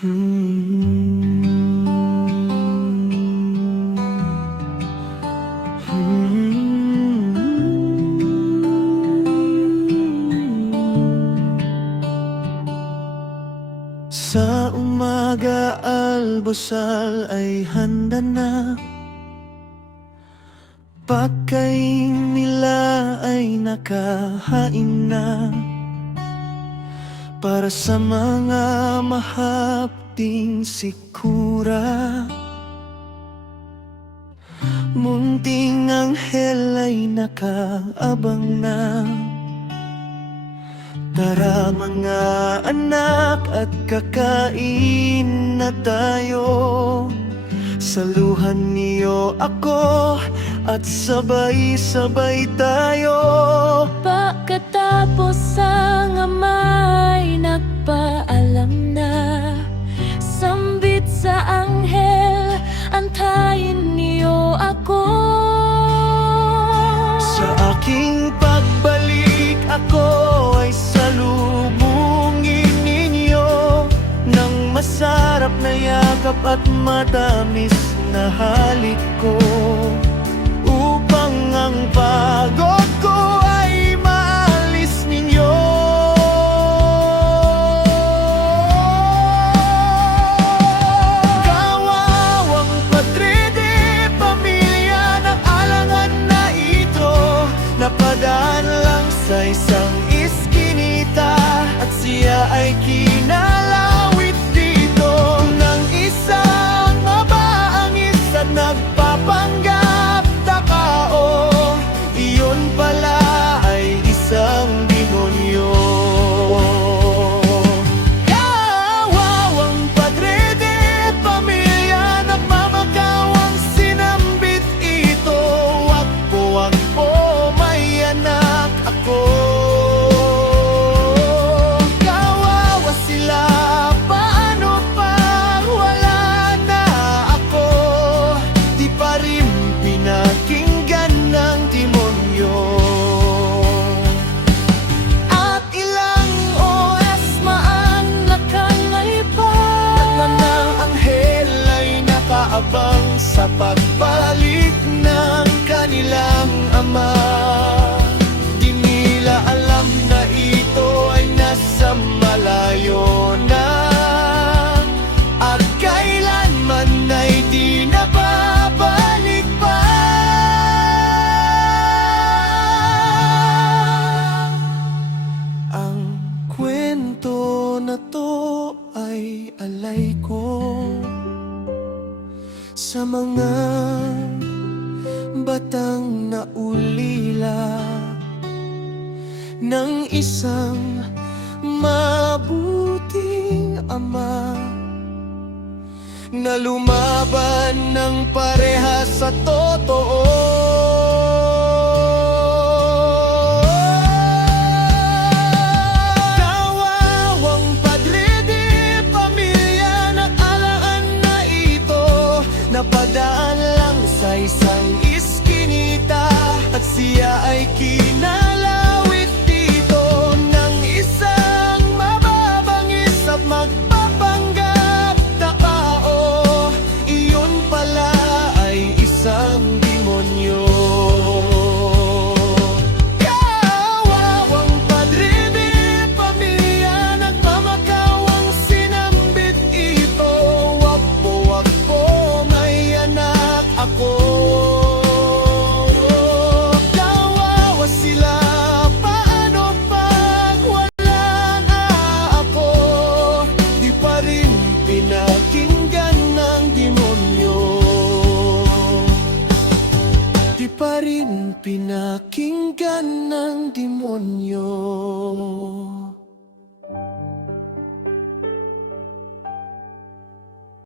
Sa umaga almusal ay handa na, pagkain nila ay nakahain na. Para sa mga mahapting sikura, munting anghel ay nakaabang na. Tara mga anak at kakain na tayo, saluhan niyo ako at sabay-sabay tayo. Pagkatapos ang ama'y nagpaalam na, sambit sa anghel, antayin niyo ako. Sa aking pagbalik ako ay salubungin ninyo ng masarap na yakap at matamis na halik ko, upang ang pagod ko ay maalis ninyo. Kawawang padre de pamilya ng alangan na ito, napadaan lang sa isang iskinita, at siya ay kinalawit dito ng isang mabaangis at nagpapanggap takao. Iyon pala ay isang demonyo. Kawawang padre de pamilya, nagmamakawang sinambit ito. Wag po may anak ako. Kawawa sila, paano pag wala na ako? Di pa rin pinakinggan ng demonyo. At ilang oras maanakangay pa, at ng anghel ay nakaabang sa pagbalik ng kanilang ama. Di nila alam na ito ay nasa malayo na, at kailanman ay di na babalik pa. Ang kwento na to ay alay ko sa mga batang naulila ng isang mabuting ama, na lumaban ng parehas sa totoo. Kawawang padre de pamilya, nag-alaan na ito, napadaan lang sa isang iskinita, at siya ay kinalawit dito ng isang mababangis at magpapanggap takao. Iyon pala ay isang demonyo. Kawawang padre de pamilya, nagmamakawang sinambit ito. Wag po may anak ako. Kawawa sila, paano pag wala na ako? Di pa rin pinakinggan ng demonyo. Di pa rin pinakinggan ng demonyo.